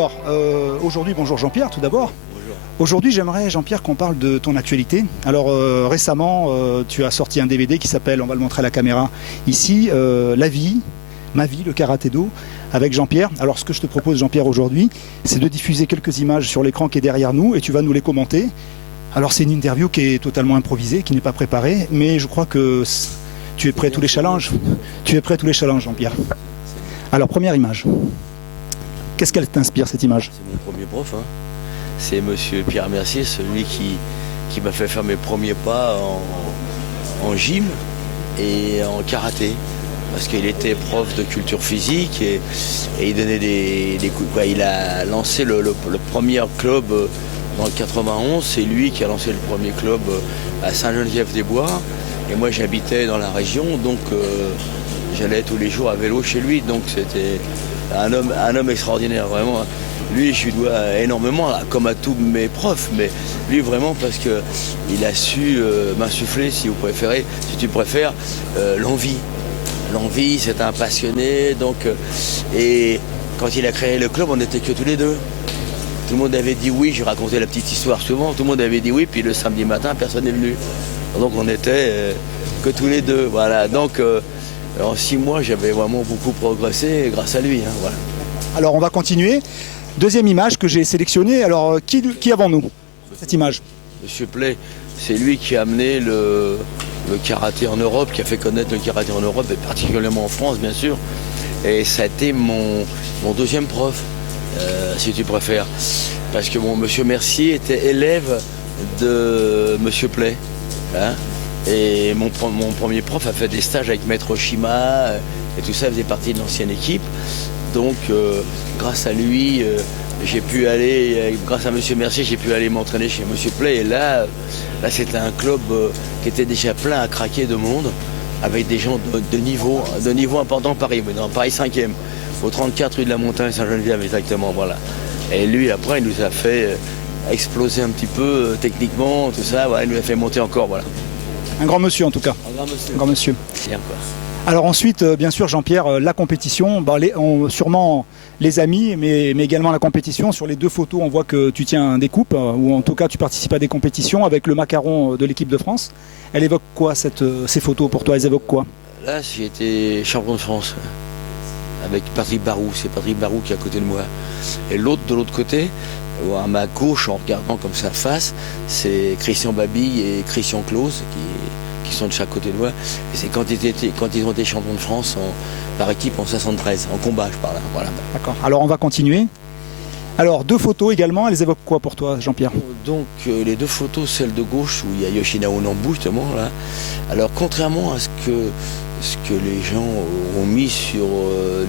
Alors, aujourd'hui, bonjour Jean-Pierre, tout d'abord. Bonjour. Aujourd'hui, j'aimerais, Jean-Pierre, qu'on parle de ton actualité. Alors, récemment, tu as sorti un DVD qui s'appelle, on va le montrer à la caméra ici, La vie, ma vie, le karaté-do, avec Jean-Pierre. Alors, ce que je te propose, Jean-Pierre, aujourd'hui, c'est de diffuser quelques images sur l'écran qui est derrière nous et tu vas nous les commenter. Alors, c'est une interview qui est totalement improvisée, qui n'est pas préparée, mais je crois que tu es prêt à tous les challenges. Tu es prêt à tous les challenges, Jean-Pierre. Alors, première image. Qu'est-ce qu'elle t'inspire, cette image? C'est mon premier prof, hein. C'est monsieur Pierre Mercier, celui qui m'a fait faire mes premiers pas en gym et en karaté. Parce qu'il était prof de culture physique et il donnait des coups. Il a lancé le premier club dans le 91, c'est lui qui a lancé le premier club à Saint-Geneviève-des-Bois. Et moi j'habitais dans la région, donc j'allais tous les jours à vélo chez lui, donc c'était un homme extraordinaire, vraiment. Lui, je lui dois énormément, comme à tous mes profs, mais lui vraiment parce qu'il a su m'insuffler, si tu préfères, l'envie. L'envie, c'est un passionné, donc, et quand il a créé le club, on n'était que tous les deux. Tout le monde avait dit oui, je racontais la petite histoire souvent, tout le monde avait dit oui, puis le samedi matin, personne n'est venu. Donc on n'était que tous les deux, voilà. Donc en 6 mois, j'avais vraiment beaucoup progressé grâce à lui, hein, voilà. Alors, on va continuer. Deuxième image que j'ai sélectionnée. Alors, qui avons-nous, cette image? Monsieur Play, c'est lui qui a amené le karaté en Europe, qui a fait connaître le karaté en Europe, et particulièrement en France, bien sûr. Et ça a été mon deuxième prof, si tu préfères. Parce que monsieur Mercier était élève de monsieur Play, hein. Et mon premier prof a fait des stages avec Maître Oshima, et tout ça faisait partie de l'ancienne équipe. Donc, grâce à lui, j'ai pu aller, grâce à monsieur Mercier, j'ai pu aller m'entraîner chez monsieur Play. Et là c'était un club qui était déjà plein à craquer de monde, avec des gens de niveau important Paris, dans Paris 5e, au 34 rue de la Montagne, Saint-Geneviève, exactement, voilà. Et lui, après, il nous a fait exploser un petit peu techniquement, tout ça, voilà, il nous a fait monter encore, voilà. Un grand monsieur, en tout cas. Un grand monsieur. Un grand monsieur. Bien, quoi. Alors ensuite, bien sûr, Jean-Pierre, la compétition, sûrement les amis, mais également la compétition. Sur les 2 photos, on voit que tu tiens des coupes, ou en tout cas tu participes à des compétitions avec le macaron de l'équipe de France. Elle évoque quoi, ces photos pour toi? Elles évoquent quoi? Là, j'ai été champion de France avec Patrick Barou. C'est Patrick Barou qui est à côté de moi. Et l'autre, de l'autre côté, à ma gauche, en regardant comme ça face, c'est Christian Babille et Christian Claus qui sont de chaque côté de moi. Et c'est quand ils ont été champions de France par équipe en 73, en combat, je parle. Voilà. D'accord. Alors on va continuer. Alors 2 photos également, elles évoquent quoi pour toi, Jean-Pierre? Donc les 2 photos, celle de gauche où il y a Yoshinao Nambu justement là. Alors contrairement à ce que les gens ont mis sur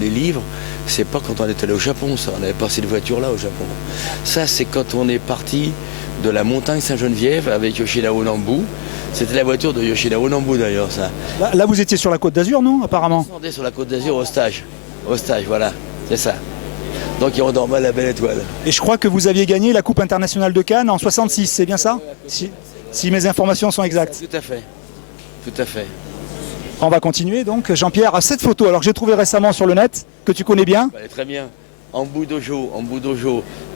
les livres, c'est pas quand on est allé au Japon, ça. On n'avait pas cette voiture-là au Japon. Ça, c'est quand on est parti de la montagne Saint-Geneviève avec Yoshinao Nambu. C'était la voiture de Yoshinao Nambu d'ailleurs, ça. Là, vous étiez sur la Côte d'Azur, non, apparemment? On descendait sur la Côte d'Azur au stage. Au stage, voilà, c'est ça. Donc il endormait à la belle étoile. Et je crois que vous aviez gagné la Coupe internationale de Cannes en 66, c'est bien ça? Si mes informations sont exactes. Tout à fait. Tout à fait. On va continuer donc. Jean-Pierre, à cette photo, alors que j'ai trouvée récemment sur le net, que tu connais bien. Elle est très bien. En bout dojo.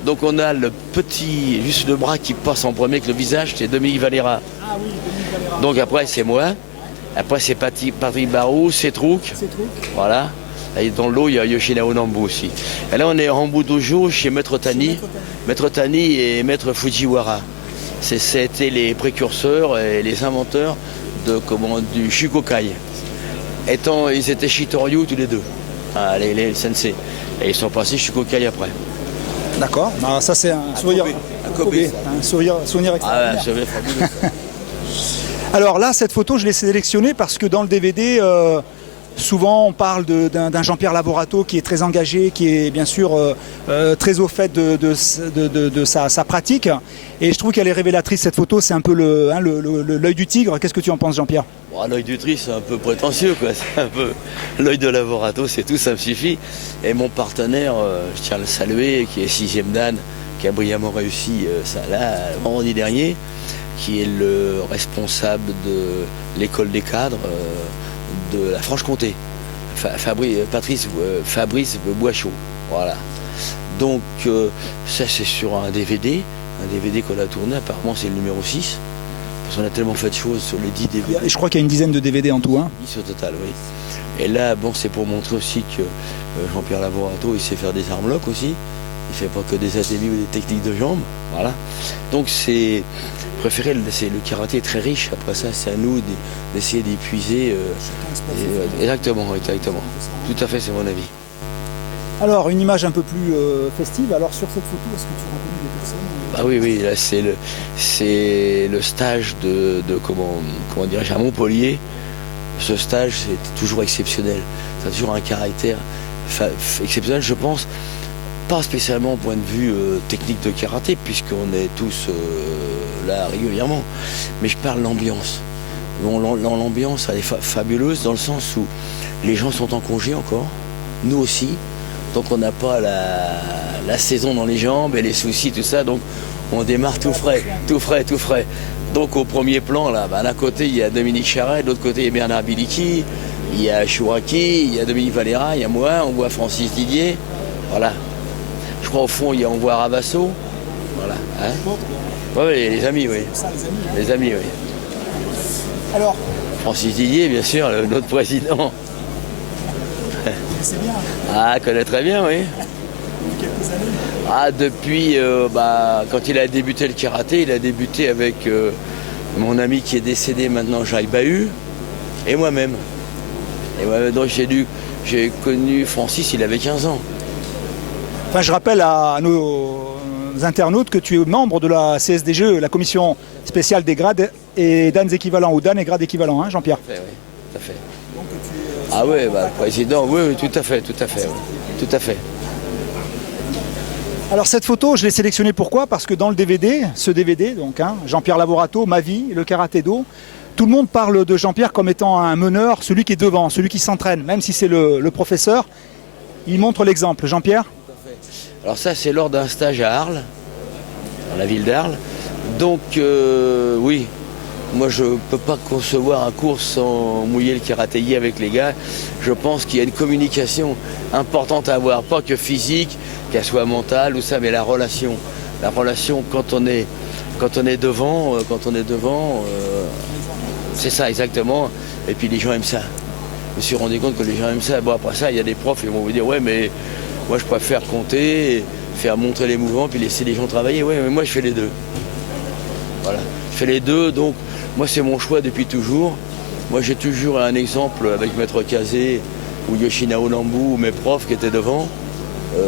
Donc on a le petit, juste le bras qui passe en premier avec le visage, c'est Dominique Valera. Ah oui, Dominique Valera. Donc après c'est moi. Après c'est Patrick Barou, Cetrouk. Voilà. Et dans l'eau, il y a Yoshinao Nambu aussi. Et là on est en bout dojo chez Maître Tani. Maître Tani et Maître Fujiwara. C'était les précurseurs et les inventeurs du Shukokai. Ils étaient Shitoryu tous les 2, les sensei. Et ils sont passés Shukokai après. D'accord, bah, ça c'est un souvenir. Un souvenir extraordinaire. Ah ouais, c'est fabuleux. Alors là, cette photo, je l'ai sélectionnée parce que dans le DVD, souvent on parle d'un Jean-Pierre Lavorato qui est très engagé, qui est bien sûr très au fait de sa pratique. Et je trouve qu'elle est révélatrice, cette photo, c'est un peu l'œil du tigre. Qu'est-ce que tu en penses, Jean-Pierre? Bon, l'œil du tigre, c'est un peu prétentieux, quoi. C'est un peu l'œil de Lavorato, c'est tout, ça me suffit. Et mon partenaire, je tiens à le saluer, qui est 6e Dan, qui a brillamment réussi ça là, vendredi dernier, qui est le responsable de l'école des cadres de la Franche-Comté, Fabrice Boischaud. Voilà. Donc ça c'est sur un DVD qu'on a tourné, apparemment c'est le numéro 6, parce qu'on a tellement fait de choses sur les 10 DVD. Et je crois qu'il y a une dizaine de DVD en tout. 10 au total, oui. Et là, bon, c'est pour montrer aussi que Jean-Pierre Lavorato, il sait faire des armlocks aussi. Il fait pas que des ateliers ou des techniques de jambes. Voilà. Donc c'est préféré, c'est le karaté est très riche. Après ça, c'est à nous d'essayer d'épuiser. Exactement. Tout à fait, c'est mon avis. Alors, une image un peu plus festive. Alors, sur cette photo, est-ce que tu reconnais des personnes? Ah oui, là c'est le stage de comment dirais-je, à Montpellier. Ce stage, c'est toujours exceptionnel. Ça a toujours un caractère exceptionnel, je pense. Pas spécialement au point de vue technique de karaté, puisqu'on est tous là régulièrement. Mais je parle de l'ambiance. L'ambiance, elle est fabuleuse dans le sens où les gens sont en congé encore, nous aussi. Donc on n'a pas la saison dans les jambes et les soucis, tout ça. Donc on démarre tout frais. Donc au premier plan, là, d'un côté il y a Dominique Charret, de l'autre côté il y a Bernard Biliki, il y a Chouraki, il y a Dominique Valera, il y a moi, on voit Francis Didier. Voilà. Je crois au fond on voit Ravasso. Voilà. Hein, oui, les amis, oui. Les amis, oui. Alors, Francis Didier, bien sûr, notre président. c'est bien. Ah, connaît très bien, oui. Depuis quelques années. Ah, depuis, quand il a débuté le karaté, il a débuté avec mon ami qui est décédé maintenant, Jacques Bahut, et moi-même. Donc j'ai connu Francis, il avait 15 ans. Enfin, je rappelle à nos internautes que tu es membre de la CSDGE, la commission spéciale des grades et dan équivalents, ou dan et grades équivalents, hein, Jean-Pierre? Oui, tout à fait. Donc, ah oui, président, oui, tout à fait. Alors cette photo, je l'ai sélectionnée pourquoi? Parce que dans le DVD, donc, Jean-Pierre Lavorato, Ma vie, le karaté-do, tout le monde parle de Jean-Pierre comme étant un meneur, celui qui est devant, celui qui s'entraîne, même si c'est le professeur. Il montre l'exemple. Jean-Pierre? Alors ça, c'est lors d'un stage à Arles, dans la ville d'Arles. Donc oui, moi je ne peux pas concevoir un cours sans mouiller le karaté avec les gars. Je pense qu'il y a une communication importante à avoir, pas que physique, qu'elle soit mentale ou ça, mais la relation. La relation quand on est devant, c'est ça exactement. Et puis les gens aiment ça. Je me suis rendu compte que les gens aiment ça. Bon, après ça, il y a des profs qui vont vous dire ouais, mais moi je préfère compter, faire montrer les mouvements, puis laisser les gens travailler. Ouais, mais moi je fais les deux. Voilà, je fais les deux, donc moi c'est mon choix depuis toujours. Moi j'ai toujours un exemple avec Maître Kazé ou Yoshinao Nambu ou mes profs qui étaient devant.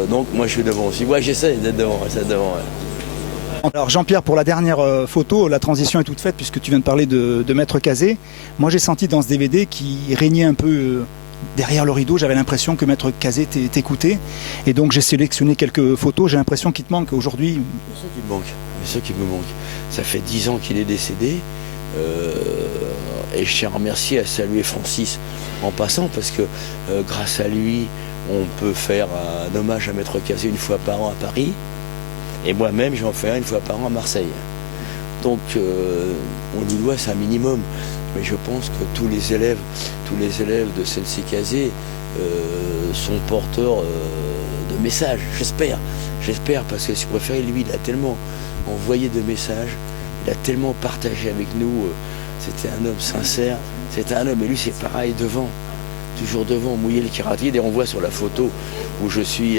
Donc moi je suis devant aussi. Ouais, j'essaie d'être devant. Ouais. Alors Jean-Pierre, pour la dernière photo, la transition est toute faite puisque tu viens de parler de Maître Kazé. Moi j'ai senti dans ce DVD qu'il régnait un peu derrière le rideau, j'avais l'impression que Maître Kazé t'écoutait. Et donc j'ai sélectionné quelques photos, j'ai l'impression qu'il te manque aujourd'hui. C'est ça qui me manque. Ça fait 10 ans qu'il est décédé. Et je tiens à remercier, à saluer Francis en passant, parce que grâce à lui, on peut faire un hommage à Maître Kazé une fois par an à Paris. Et moi-même, j'en fais un une fois par an à Marseille. Donc on lui doit, c'est un minimum. Mais je pense que tous les élèves de Sensei Kazé sont porteurs de messages, j'espère, parce que si vous préférez, lui, il a tellement envoyé de messages, il a tellement partagé avec nous, c'était un homme sincère, c'était un homme, et lui c'est pareil, toujours devant, mouiller le karaté, et on voit sur la photo où je suis,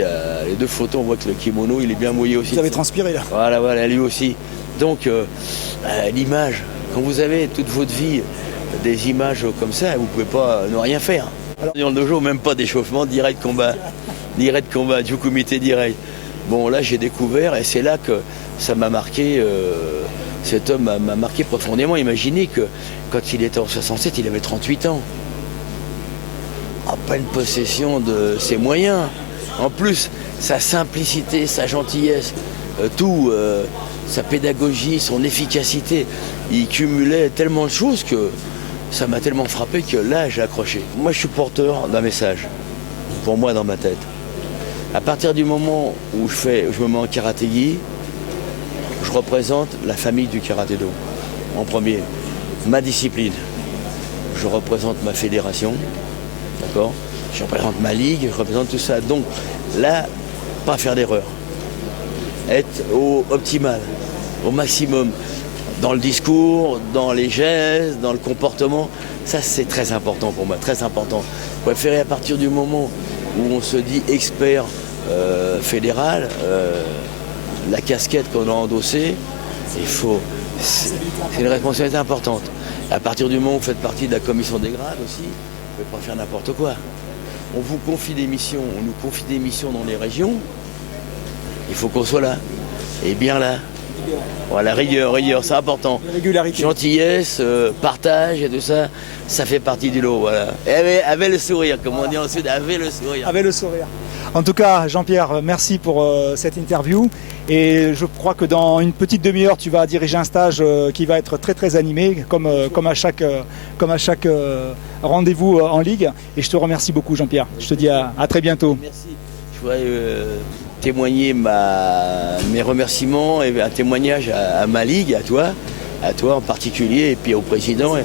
les deux photos, on voit que le kimono, il est bien mouillé aussi. Vous avez transpiré là. Voilà, lui aussi. Donc, l'image, quand vous avez toute votre vie des images comme ça, vous ne pouvez pas ne rien faire. Alors, dans le dojo, même pas d'échauffement, direct combat, Jukumite direct. Bon, là, j'ai découvert, et c'est là que ça m'a marqué, cet homme m'a marqué profondément. Imaginez que quand il était en 67, il avait 38 ans. En pleine possession de ses moyens. En plus, sa simplicité, sa gentillesse, sa pédagogie, son efficacité, il cumulait tellement de choses que ça m'a tellement frappé que là, j'ai accroché. Moi, je suis porteur d'un message, pour moi, dans ma tête. À partir du moment où je me mets en karaté-gi, je représente la famille du karaté-do, en premier. Ma discipline, je représente ma fédération, d'accord ? Je représente ma ligue, je représente tout ça. Donc là, pas faire d'erreur. Être optimal, au maximum, dans le discours, dans les gestes, dans le comportement. Ça, c'est très important pour moi, très important. Je préférais à partir du moment où on se dit expert fédéral, la casquette qu'on a endossée, c'est une responsabilité importante. À partir du moment où vous faites partie de la commission des grades aussi, vous ne pouvez pas faire n'importe quoi. On vous confie des missions, on nous confie des missions dans les régions, il faut qu'on soit là, et bien là. Voilà, rigueur, c'est important. Régularité. Gentillesse, partage et tout ça, ça fait partie du lot. Voilà. Et avec le sourire, comme on dit en Sud, avec le sourire. Avec le sourire. En tout cas, Jean-Pierre, merci pour cette interview. Et je crois que dans une petite demi-heure, tu vas diriger un stage qui va être très très animé, comme à chaque rendez-vous en Ligue. Et je te remercie beaucoup, Jean-Pierre. Je te dis à très bientôt. Merci. Je voudrais témoigner mes remerciements et un témoignage à ma Ligue, à toi en particulier, et puis au président,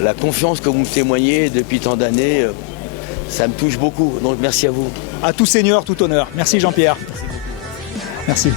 la confiance que vous me témoignez depuis tant d'années, ça me touche beaucoup. Donc merci à vous. À tout seigneur, tout honneur. Merci Jean-Pierre. Merci.